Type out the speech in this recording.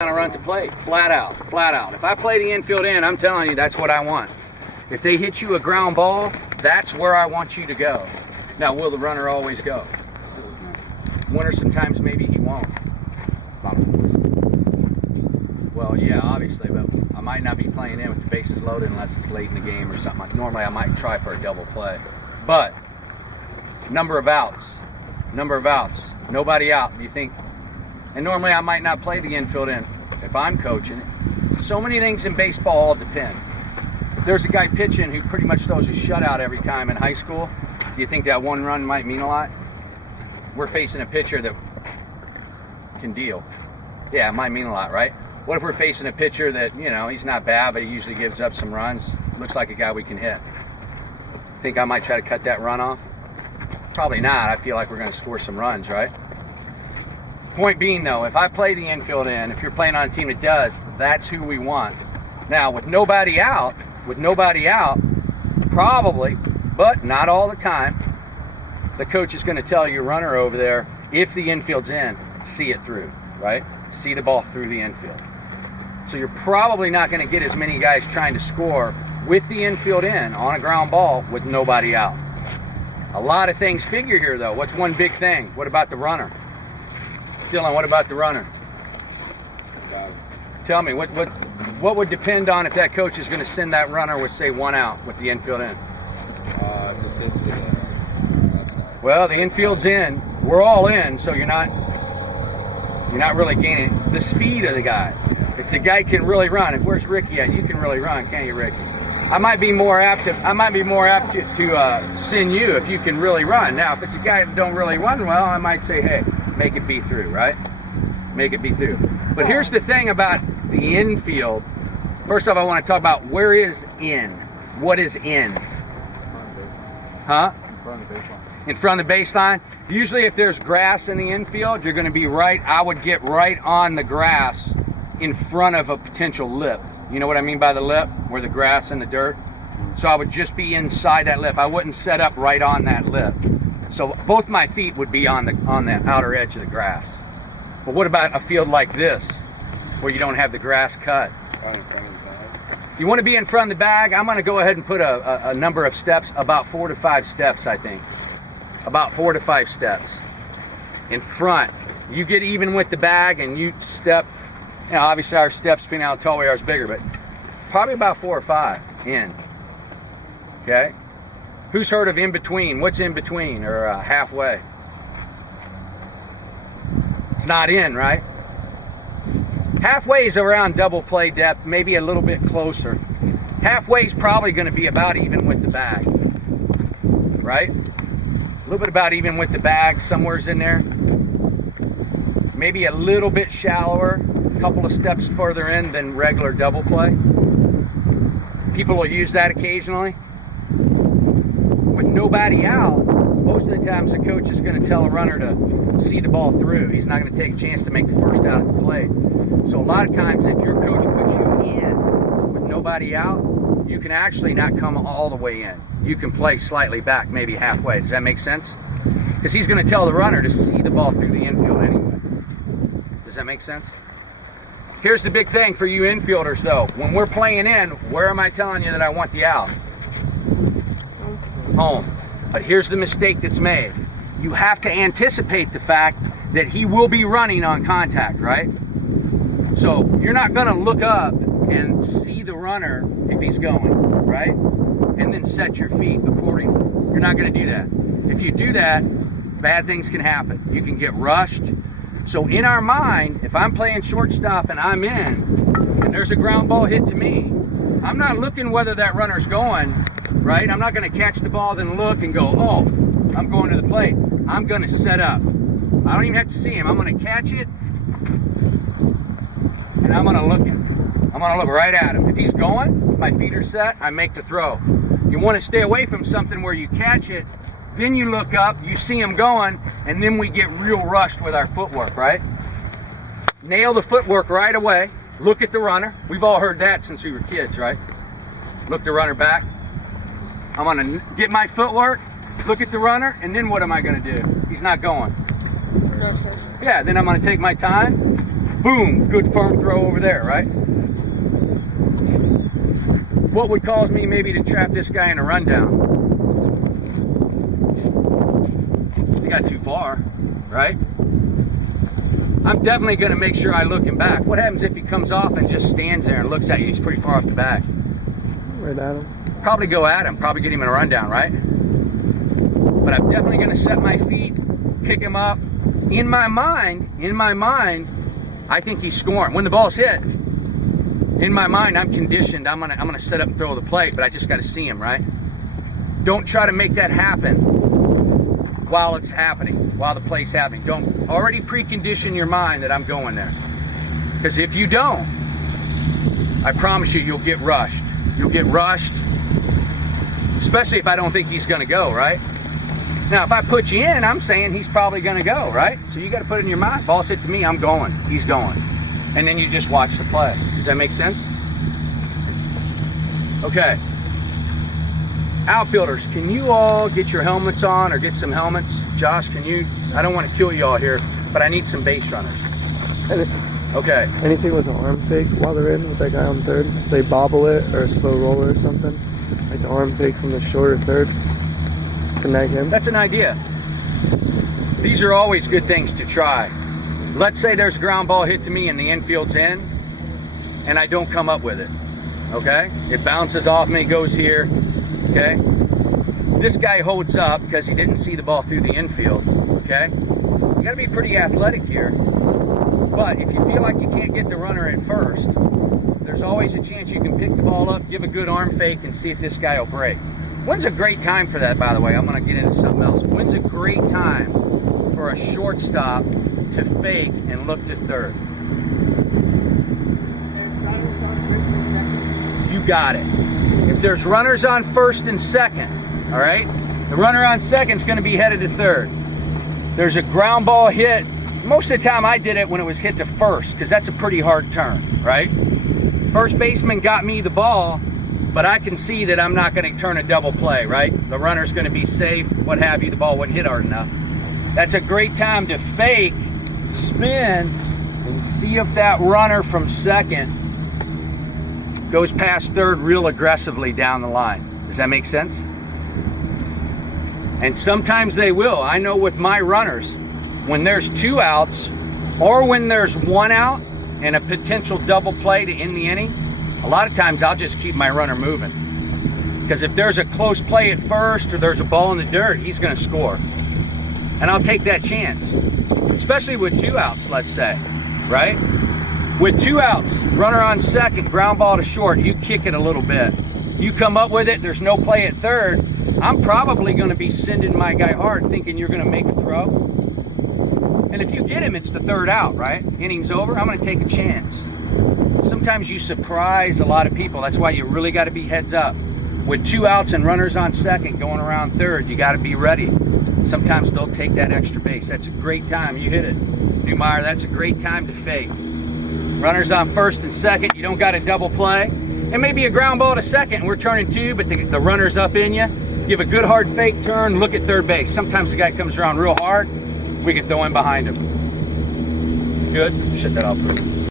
to run to play, flat out, flat out. If I play the infield in, I'm telling you, that's what I want. If they hit you a ground ball, that's where I want you to go. Now, will the runner always go? Winner, sometimes maybe he won't. Well, yeah, obviously, but I might not be playing in with the bases loaded unless it's late in the game or something. Normally, I might try for a double play. But number of outs, nobody out. Do you think? And normally, I might not play the infield in if I'm coaching it. So many things in baseball all depend. If there's a guy pitching who pretty much throws a shutout every time in high school, do you think that one run might mean a lot? We're facing a pitcher that can deal. Yeah, it might mean a lot, right? What if we're facing a pitcher that, you know, he's not bad, but he usually gives up some runs? Looks like a guy we can hit. Think I might try to cut that run off? Probably not. I feel like we're going to score some runs, right? Point being, though, if I play the infield in, if you're playing on a team that does, that's who we want. Now, with nobody out, probably, but not all the time, the coach is going to tell your runner over there, if the infield's in, see it through, right? See the ball through the infield. So you're probably not going to get as many guys trying to score with the infield in on a ground ball with nobody out. A lot of things figure here, though. What's one big thing? What about the runner? Dylan, what about the runner? Tell me, what would depend on if that coach is going to send that runner with, say, one out with the infield in? Well, the infield's in. We're all in, so you're not really gaining the speed of the guy. If the guy can really run, if where's Ricky at? You can really run, can't you, Ricky? I might be more apt to send you if you can really run. Now, if it's a guy that don't really run well, I might say, hey, make it be through, right? Make it be through. But here's the thing about the infield. First off, I want to talk about where is in. What is in? Huh? In front of the baseline. Usually if there's grass in the infield, you're going to be right, I would get right on the grass in front of a potential lip. You know what I mean by the lip? Where the grass and the dirt. So I would just be inside that lip. I wouldn't set up right on that lip. So both my feet would be on the outer edge of the grass. But what about a field like this, where you don't have the grass cut? If you want to be in front of the bag, I'm going to go ahead and put a number of steps, about 4 to 5 steps, I think. About 4 to 5 steps in front. You get even with the bag and you step. You know, obviously our steps, depending on how tall we are, is bigger, but probably about 4 or 5 in. Okay? Who's heard of in between? What's in between or halfway? It's not in, right? Halfway is around double play depth, maybe a little bit closer. Halfway is probably going to be about even with the bag, right? A little bit about even with the bag, somewhere's in there. Maybe a little bit shallower, a couple of steps further in than regular double play. People will use that occasionally. With nobody out, most of the times the coach is going to tell a runner to see the ball through. He's not going to take a chance to make the first out at the plate. So a lot of times if your coach puts you in with nobody out, you can actually not come all the way in. You can play slightly back, maybe halfway. Does that make sense? Because he's going to tell the runner to see the ball through the infield anyway. Does that make sense? Here's the big thing for you infielders, though. When we're playing in, where am I telling you that I want the out? Home. But here's the mistake that's made. You have to anticipate the fact that he will be running on contact, right? So you're not going to look up and see the runner if he's going, right? And then set your feet accordingly. You're not going to do that. If you do that, bad things can happen. You can get rushed. So in our mind, if I'm playing shortstop and I'm in, and there's a ground ball hit to me, I'm not looking whether that runner's going, right? I'm not going to catch the ball, then look and go, oh, I'm going to the plate. I'm going to set up. I don't even have to see him. I'm going to catch it, and I'm going to look him. I'm going to look right at him. If he's going, my feet are set, I make the throw. You want to stay away from something where you catch it, then you look up, you see him going, and then we get real rushed with our footwork, right? Nail the footwork right away. Look at the runner. We've all heard that since we were kids, right? Look the runner back. I'm going to get my footwork, look at the runner, and then what am I going to do? He's not going. Yeah, then I'm going to take my time, Boom, good firm throw over there, right? What would cause me maybe to trap this guy in a rundown? He got too far, right? I'm definitely going to make sure I look him back. What happens if he comes off and just stands there and looks at you? He's pretty far off the back. Right at him. Probably go at him, probably get him in a rundown, right? But I'm definitely going to set my feet, pick him up. In my mind, I think he's scoring. When the ball's hit, in my mind, I'm conditioned. I'm gonna set up and throw the plate, but I just got to see him, right? Don't try to make that happen while it's happening, while the play's happening. Don't already precondition your mind that I'm going there. Because if you don't, I promise you, you'll get rushed. You'll get rushed, especially if I don't think he's gonna go, right? Now, if I put you in, I'm saying he's probably gonna go, right? So you got to put it in your mind. Ball's hit to me, I'm going. He's going. And then you just watch the play. Does that make sense? Okay. Outfielders, can you all get your helmets on or get some helmets? Josh, can you? I don't want to kill you all here, but I need some base runners. Okay. Anything with an arm fake while they're in with that guy on third? They bobble it or a slow roller or something? Like the arm fake from the shorter third? Connect him? That's an idea. These are always good things to try. Let's say there's a ground ball hit to me and the infield's in, and I don't come up with it, okay? It bounces off me, goes here, okay? This guy holds up because he didn't see the ball through the infield, okay? You gotta be pretty athletic here, but if you feel like you can't get the runner at first, there's always a chance you can pick the ball up, give a good arm fake, and see if this guy will break. When's a great time for that, by the way? I'm gonna get into something else. When's a great time for a shortstop to fake and look to third? You got it. If there's runners on first and second, all right, the runner on second is going to be headed to third. There's a ground ball hit. Most of the time I did it when it was hit to first because that's a pretty hard turn, right? First baseman got me the ball, but I can see that I'm not going to turn a double play, right? The runner's going to be safe, what have you. The ball wouldn't hit hard enough. That's a great time to fake, spin, and see if that runner from second goes past third real aggressively down the line. Does that make sense? And sometimes they will. I know with my runners, when there's 2 outs or when there's 1 out and a potential double play to end the inning, a lot of times I'll just keep my runner moving. Because if there's a close play at first or there's a ball in the dirt, he's going to score. And I'll take that chance. Especially with 2 outs, let's say, right? With 2 outs, runner on second, ground ball to short, you kick it a little bit. You come up with it, there's no play at third, I'm probably going to be sending my guy hard thinking you're going to make a throw. And if you get him, it's the 3rd out, right? Inning's over, I'm going to take a chance. Sometimes you surprise a lot of people. That's why you really got to be heads up. With 2 outs and runners on second going around third, you got to be ready. Sometimes they'll take that extra base. That's a great time. You hit it, Newmeyer. That's a great time to fake. Runners on first and second. You don't got a double play. It may be a ground ball to second, and we're turning 2, but the runner's up in you. Give a good hard fake turn. Look at third base. Sometimes the guy comes around real hard. We can throw in behind him. Good. Shut that off for me.